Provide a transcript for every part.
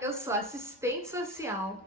eu sou assistente social,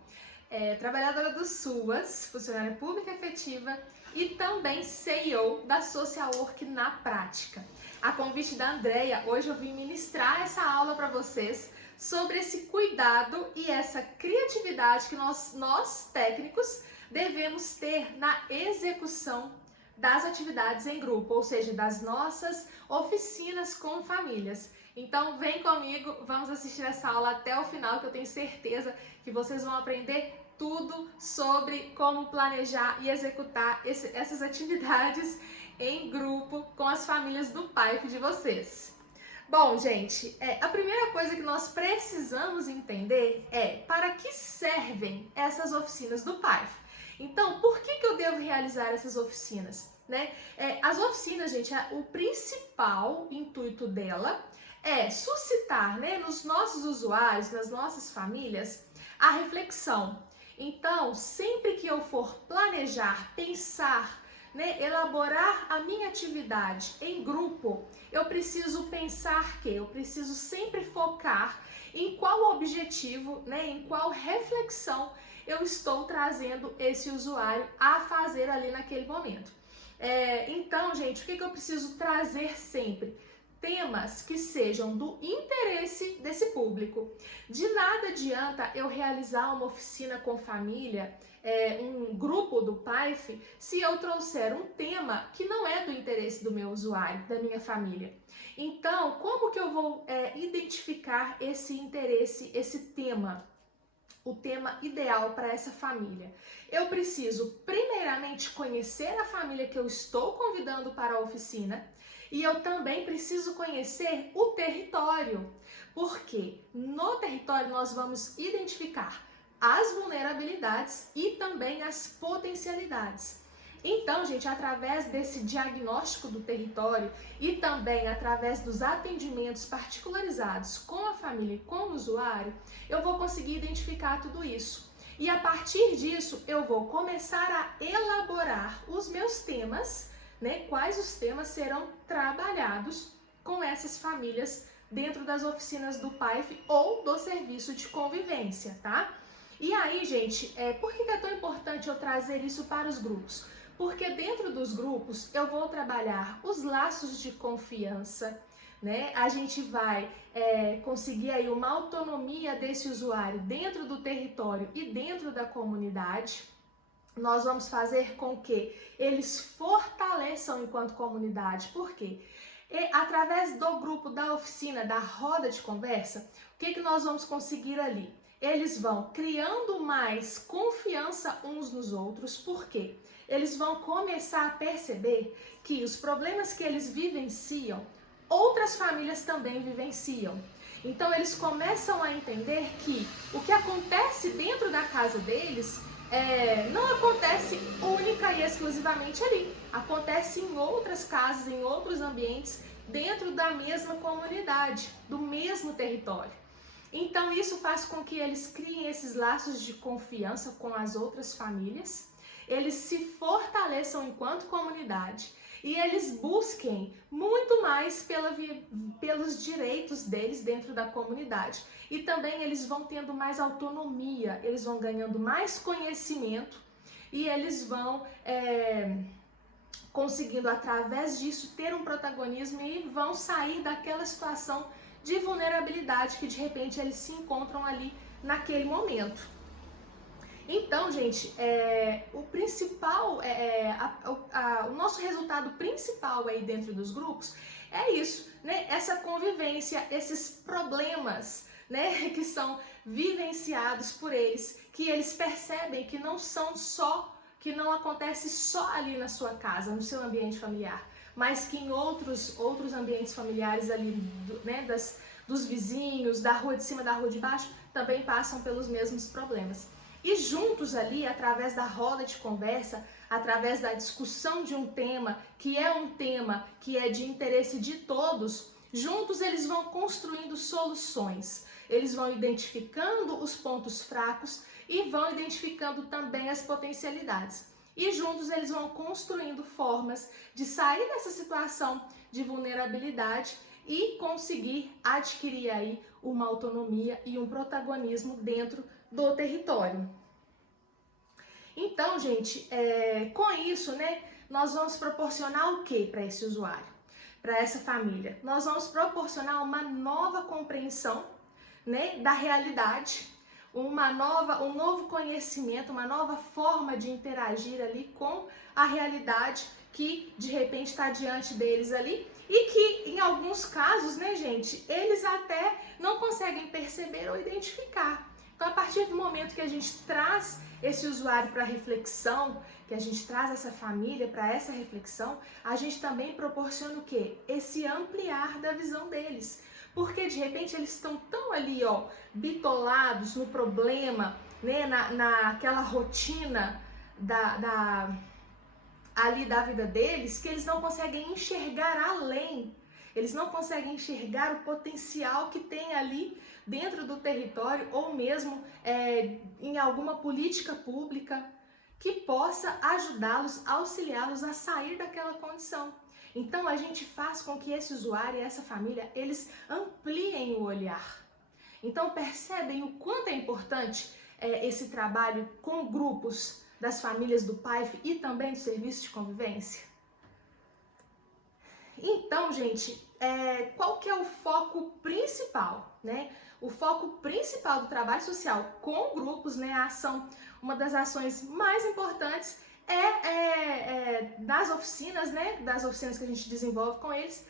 trabalhadora do SUAS, funcionária pública efetiva e também CEO da Social Work na prática. A convite da Andrea, hoje eu vim ministrar essa aula para vocês sobre esse cuidado e essa criatividade que nós técnicos devemos ter na execução das atividades em grupo, ou seja, das nossas oficinas com famílias. Então vem comigo, vamos assistir essa aula até o final, que eu tenho certeza que vocês vão aprender tudo sobre como planejar e executar essas atividades em grupo com as famílias do PAIF de vocês. Bom, gente, a primeira coisa que nós precisamos entender é para que servem essas oficinas do PAIF. Então, por que eu devo realizar essas oficinas? As oficinas, gente, o principal intuito dela é suscitar, nos nossos usuários, nas nossas famílias, a reflexão. Então, sempre que eu for planejar, pensar, elaborar a minha atividade em grupo, eu preciso pensar que eu preciso sempre focar em qual objetivo, em qual reflexão eu estou trazendo esse usuário a fazer ali naquele momento. Então, gente, o que eu preciso trazer sempre? Temas que sejam do interesse desse público. De nada adianta eu realizar uma oficina com família, um grupo do PAIF, se eu trouxer um tema que não é do interesse do meu usuário, da minha família. Então, como que eu vou identificar esse interesse, esse tema? O tema ideal para essa família. Eu preciso, primeiramente, conhecer a família que eu estou convidando para a oficina e eu também preciso conhecer o território, porque no território nós vamos identificar as vulnerabilidades e também as potencialidades. Então, gente, através desse diagnóstico do território e também através dos atendimentos particularizados com a família e com o usuário, eu vou conseguir identificar tudo isso. E a partir disso, eu vou começar a elaborar os meus temas, quais os temas serão trabalhados com essas famílias dentro das oficinas do PAIF ou do serviço de convivência, tá? E aí, gente, por que é tão importante eu trazer isso para os grupos? Porque dentro dos grupos eu vou trabalhar os laços de confiança, A gente vai conseguir aí uma autonomia desse usuário dentro do território e dentro da comunidade. Nós vamos fazer com que eles fortaleçam enquanto comunidade. Por quê? Através do grupo, da oficina, da roda de conversa, o que nós vamos conseguir ali? Eles vão criando mais confiança uns nos outros. Por quê? Eles vão começar a perceber que os problemas que eles vivenciam, outras famílias também vivenciam. Então eles começam a entender que o que acontece dentro da casa deles não acontece única e exclusivamente ali. Acontece em outras casas, em outros ambientes, dentro da mesma comunidade, do mesmo território. Então isso faz com que eles criem esses laços de confiança com as outras famílias, eles se fortaleçam enquanto comunidade e eles busquem muito mais pelos direitos deles dentro da comunidade. E também eles vão tendo mais autonomia, eles vão ganhando mais conhecimento e eles vão conseguindo, através disso, ter um protagonismo e vão sair daquela situação de vulnerabilidade que de repente eles se encontram ali naquele momento. Então, gente, o principal, o nosso resultado principal aí dentro dos grupos é isso, Essa convivência, esses problemas, que são vivenciados por eles, que eles percebem que que não acontece só ali na sua casa, no seu ambiente familiar, mas que em outros ambientes familiares ali, dos vizinhos, da rua de cima, da rua de baixo, também passam pelos mesmos problemas. E juntos ali, através da roda de conversa, através da discussão de um tema que é de interesse de todos, juntos eles vão construindo soluções. Eles vão identificando os pontos fracos e vão identificando também as potencialidades. E juntos eles vão construindo formas de sair dessa situação de vulnerabilidade e conseguir adquirir aí uma autonomia e um protagonismo dentro do território. Então, gente, com isso, né, nós vamos proporcionar o que para esse usuário, para essa família? Nós vamos proporcionar uma nova compreensão, né, da realidade, um novo conhecimento, uma nova forma de interagir ali com a realidade que de repente está diante deles ali e que em alguns casos, né, gente, eles até não conseguem perceber ou identificar. Então, a partir do momento que a gente traz esse usuário para reflexão, que a gente traz essa família para essa reflexão, a gente também proporciona o quê? Esse ampliar da visão deles. Porque de repente eles estão tão ali, ó, bitolados no problema, né, naquela rotina ali da vida deles, que eles não conseguem enxergar além. Eles não conseguem enxergar o potencial que tem ali dentro do território ou mesmo em alguma política pública que possa ajudá-los, auxiliá-los a sair daquela condição. Então a gente faz com que esse usuário e essa família, eles ampliem o olhar. Então percebem o quanto é importante esse trabalho com grupos das famílias do PAIF e também do serviço de convivência? Então, gente, qual que é o foco principal, né? O foco principal do trabalho social com grupos, né? A ação, uma das ações mais importantes das oficinas, né? Das oficinas que a gente desenvolve com eles,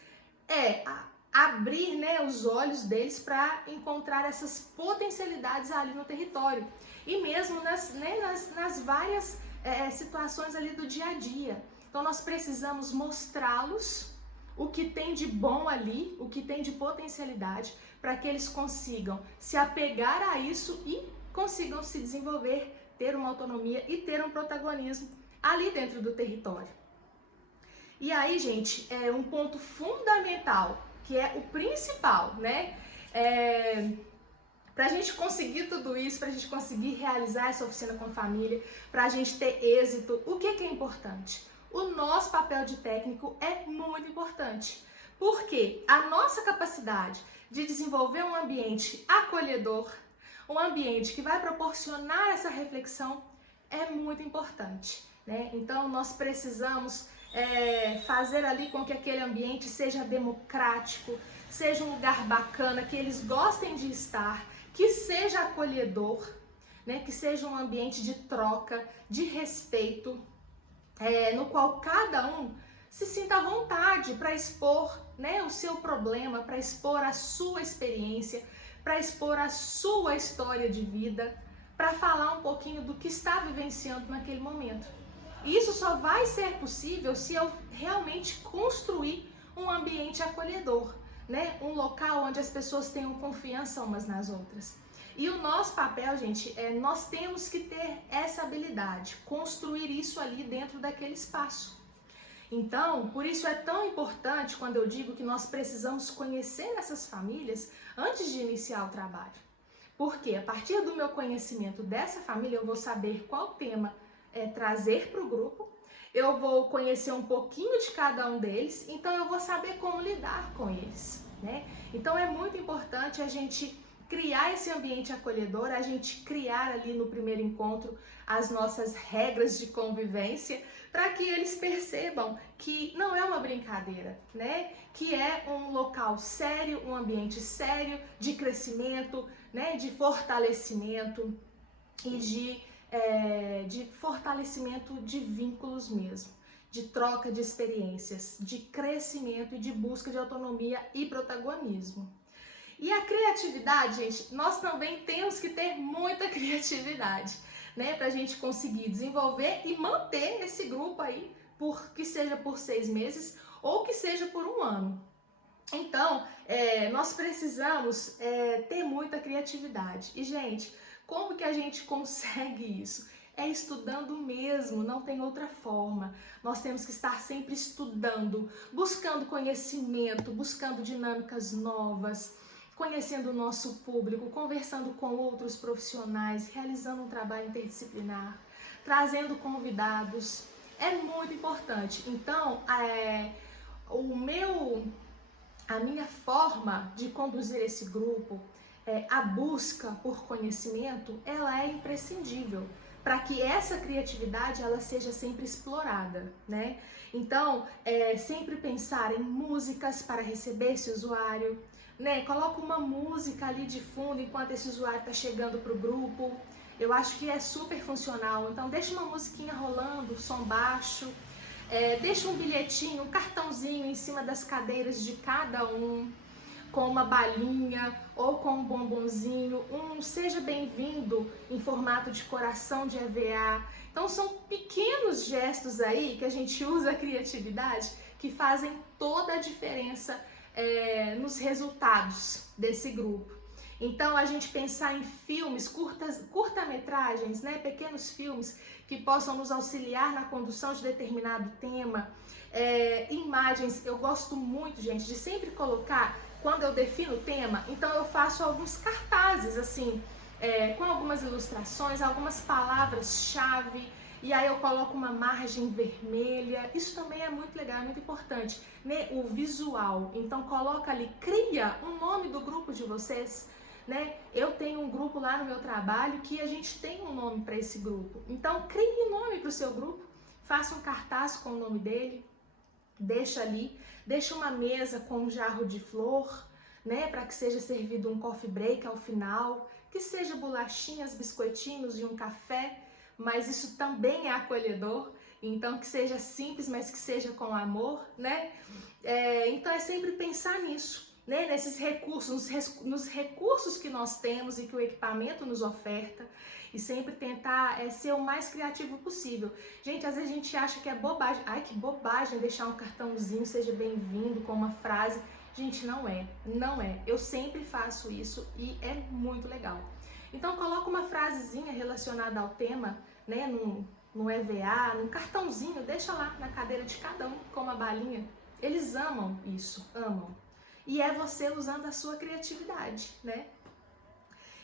abrir, né, os olhos deles para encontrar essas potencialidades ali no território. E mesmo nas várias situações ali do dia a dia. Então, nós precisamos mostrá-los o que tem de bom ali, o que tem de potencialidade, para que eles consigam se apegar a isso e consigam se desenvolver, ter uma autonomia e ter um protagonismo ali dentro do território. E aí, gente, um ponto fundamental, que é o principal, né? Para a gente conseguir tudo isso, para a gente conseguir realizar essa oficina com família, para a gente ter êxito, o que é importante? O nosso papel de técnico é muito importante, porque a nossa capacidade de desenvolver um ambiente acolhedor, um ambiente que vai proporcionar essa reflexão é muito importante, né? Então nós precisamos fazer ali com que aquele ambiente seja democrático, seja um lugar bacana, que eles gostem de estar, que seja acolhedor, né? Que seja um ambiente de troca, de respeito, no qual cada um se sinta à vontade para expor, né, o seu problema, para expor a sua experiência, para expor a sua história de vida, para falar um pouquinho do que está vivenciando naquele momento. E isso só vai ser possível se eu realmente construir um ambiente acolhedor, né, um local onde as pessoas tenham confiança umas nas outras. E o nosso papel, gente, nós temos que ter essa habilidade, construir isso ali dentro daquele espaço. Então, por isso é tão importante quando eu digo que nós precisamos conhecer essas famílias antes de iniciar o trabalho. Porque a partir do meu conhecimento dessa família, eu vou saber qual tema trazer para o grupo, eu vou conhecer um pouquinho de cada um deles, então eu vou saber como lidar com eles, né? Então é muito importante a gente criar esse ambiente acolhedor, a gente criar ali no primeiro encontro as nossas regras de convivência, para que eles percebam que não é uma brincadeira, né? Que é um local sério, um ambiente sério de crescimento, né? De fortalecimento e de fortalecimento de vínculos mesmo, de troca de experiências, de crescimento e de busca de autonomia e protagonismo. E a criatividade, gente, nós também temos que ter muita criatividade, né? Pra gente conseguir desenvolver e manter esse grupo aí, que seja por 6 meses ou que seja por 1 ano. Então, nós precisamos ter muita criatividade. E, gente, como que a gente consegue isso? É estudando mesmo, não tem outra forma. Nós temos que estar sempre estudando, buscando conhecimento, buscando dinâmicas novas, conhecendo o nosso público, conversando com outros profissionais, realizando um trabalho interdisciplinar, trazendo convidados. É muito importante. Então, a minha forma de conduzir esse grupo, a busca por conhecimento, ela é imprescindível para que essa criatividade ela seja sempre explorada, né? Então, sempre pensar em músicas para receber esse usuário, né? Coloca uma música ali de fundo enquanto esse usuário está chegando para o grupo. Eu acho que é super funcional. Então, deixa uma musiquinha rolando, som baixo, deixa um bilhetinho, um cartãozinho em cima das cadeiras de cada um, com uma balinha ou com um bombonzinho, seja bem-vindo em formato de coração de EVA. Então são pequenos gestos aí que a gente usa a criatividade que fazem toda a diferença nos resultados desse grupo. Então a gente pensar em filmes, curta-metragens, né, pequenos filmes que possam nos auxiliar na condução de determinado tema, imagens. Eu gosto muito, gente, de sempre colocar, quando eu defino o tema, então eu faço alguns cartazes, assim, com algumas ilustrações, algumas palavras-chave, e aí eu coloco uma margem vermelha. Isso também é muito legal, é muito importante, né? O visual. Então coloca ali, cria um nome do grupo de vocês, né? Eu tenho um grupo lá no meu trabalho que a gente tem um nome para esse grupo. Então crie um nome para o seu grupo, faça um cartaz com o nome dele, deixa ali, deixa uma mesa com um jarro de flor, né, para que seja servido um coffee break ao final, que seja bolachinhas, biscoitinhos e um café, mas isso também é acolhedor, então que seja simples, mas que seja com amor, né? Então é sempre pensar nisso, né, nesses recursos, nos recursos que nós temos e que o equipamento nos oferta, e sempre tentar ser o mais criativo possível. Gente, às vezes a gente acha que é bobagem. Ai, que bobagem deixar um cartãozinho, seja bem-vindo, com uma frase. Gente, não é. Eu sempre faço isso e é muito legal. Então, coloca uma frasezinha relacionada ao tema, né, no EVA, num cartãozinho, deixa lá na cadeira de cada um com uma balinha. Eles amam isso, amam. E é você usando a sua criatividade, né?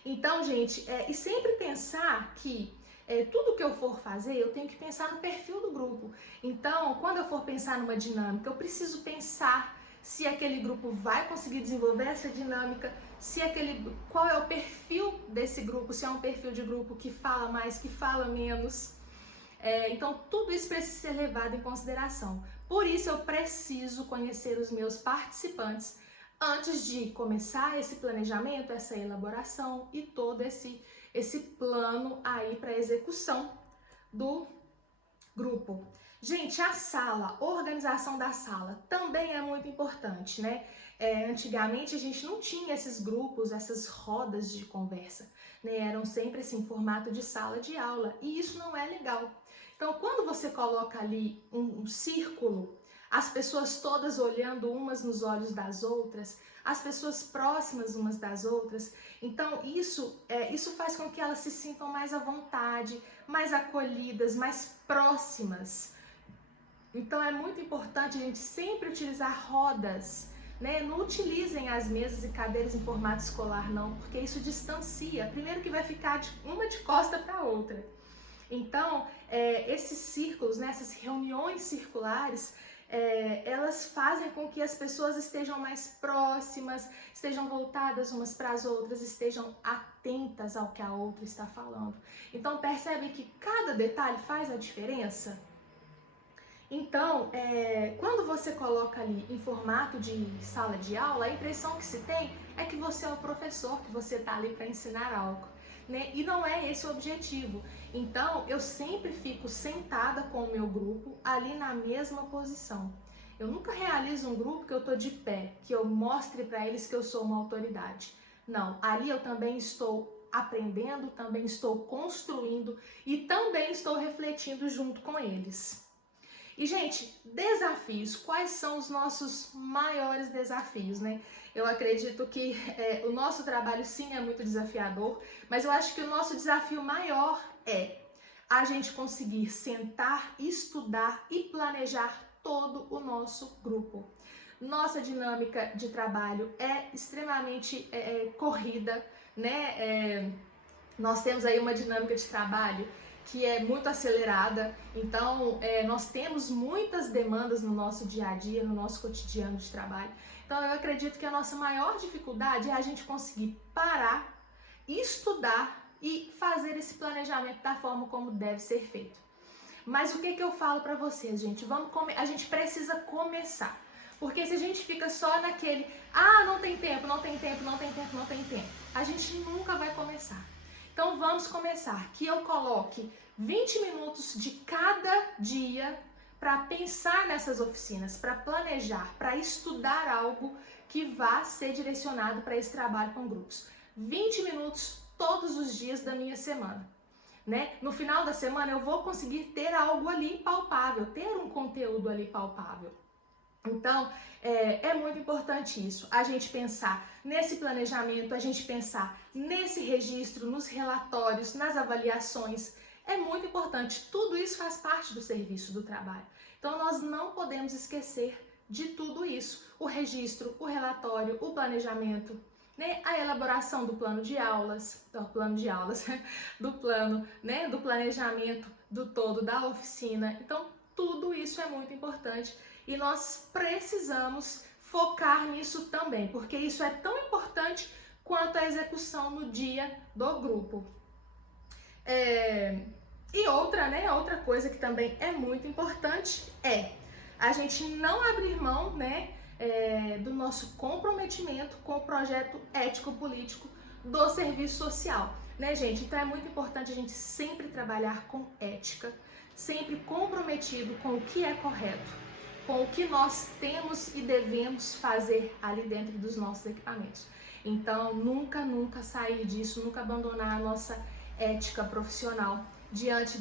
Então, gente, e sempre pensar que tudo que eu for fazer, eu tenho que pensar no perfil do grupo. Então, quando eu for pensar numa dinâmica, eu preciso pensar se aquele grupo vai conseguir desenvolver essa dinâmica, qual é o perfil desse grupo, se é um perfil de grupo que fala mais, que fala menos. Então, tudo isso precisa ser levado em consideração. Por isso, eu preciso conhecer os meus participantes antes de começar esse planejamento, essa elaboração e todo esse plano aí para execução do grupo. Gente, a sala, organização da sala também é muito importante, né? Antigamente a gente não tinha esses grupos, essas rodas de conversa, né? Eram sempre assim, em formato de sala de aula, e isso não é legal. Então, quando você coloca ali um círculo, as pessoas todas olhando umas nos olhos das outras, as pessoas próximas umas das outras, então isso faz com que elas se sintam mais à vontade, mais acolhidas, mais próximas. Então é muito importante a gente sempre utilizar rodas, né? Não utilizem as mesas e cadeiras em formato escolar não, porque isso distancia. Primeiro que vai ficar uma de costa para a outra. Então, esses círculos, né, essas reuniões circulares, elas fazem com que as pessoas estejam mais próximas, estejam voltadas umas para as outras, estejam atentas ao que a outra está falando. Então, percebem que cada detalhe faz a diferença? Então, quando você coloca ali em formato de sala de aula, a impressão que se tem é que você é o professor, que você está ali para ensinar algo, né? E não é esse o objetivo. Então, eu sempre fico sentada com o meu grupo ali na mesma posição. Eu nunca realizo um grupo que eu estou de pé, que eu mostre para eles que eu sou uma autoridade. Não, ali eu também estou aprendendo, também estou construindo e também estou refletindo junto com eles. E, gente, desafios. Quais são os nossos maiores desafios, né? Eu acredito que o nosso trabalho, sim, é muito desafiador, mas eu acho que o nosso desafio maior é a gente conseguir sentar, estudar e planejar todo o nosso grupo. Nossa dinâmica de trabalho é extremamente corrida, né? Nós temos aí uma dinâmica de trabalho que é muito acelerada, então nós temos muitas demandas no nosso dia a dia, no nosso cotidiano de trabalho. Então eu acredito que a nossa maior dificuldade é a gente conseguir parar, estudar e fazer esse planejamento da forma como deve ser feito. Mas o que eu falo para vocês, gente? A gente precisa começar. Porque se a gente fica só naquele, não tem tempo, não tem tempo, não tem tempo, não tem tempo, a gente nunca vai começar. Então vamos começar. Que eu coloque 20 minutos de cada dia para pensar nessas oficinas, para planejar, para estudar algo que vá ser direcionado para esse trabalho com grupos. 20 minutos todos os dias da minha semana. Né? No final da semana eu vou conseguir ter algo ali palpável, ter um conteúdo ali palpável. Então, é muito importante isso, a gente pensar nesse planejamento, a gente pensar nesse registro, nos relatórios, nas avaliações. É muito importante, tudo isso faz parte do serviço do trabalho. Então, nós não podemos esquecer de tudo isso. O registro, o relatório, o planejamento, né? A elaboração do plano de aulas, do plano, né? Do planejamento do todo, da oficina. Então, tudo isso é muito importante. E nós precisamos focar nisso também, porque isso é tão importante quanto a execução no dia do grupo. E outra coisa que também é muito importante é a gente não abrir mão, né, do nosso comprometimento com o projeto ético-político do serviço social, né, gente? Então é muito importante a gente sempre trabalhar com ética, sempre comprometido com o que é correto, com o que nós temos e devemos fazer ali dentro dos nossos equipamentos. Então, nunca sair disso, nunca abandonar a nossa ética profissional diante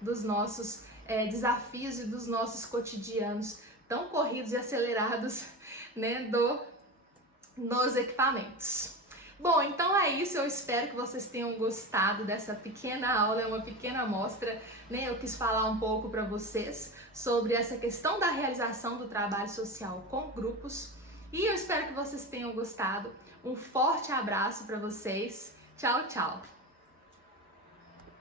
dos nossos desafios e dos nossos cotidianos tão corridos e acelerados, né, nos equipamentos. Bom, então é isso, eu espero que vocês tenham gostado dessa pequena aula, uma pequena amostra, né? Eu quis falar um pouco para vocês sobre essa questão da realização do trabalho social com grupos e eu espero que vocês tenham gostado. Um forte abraço para vocês, tchau, tchau!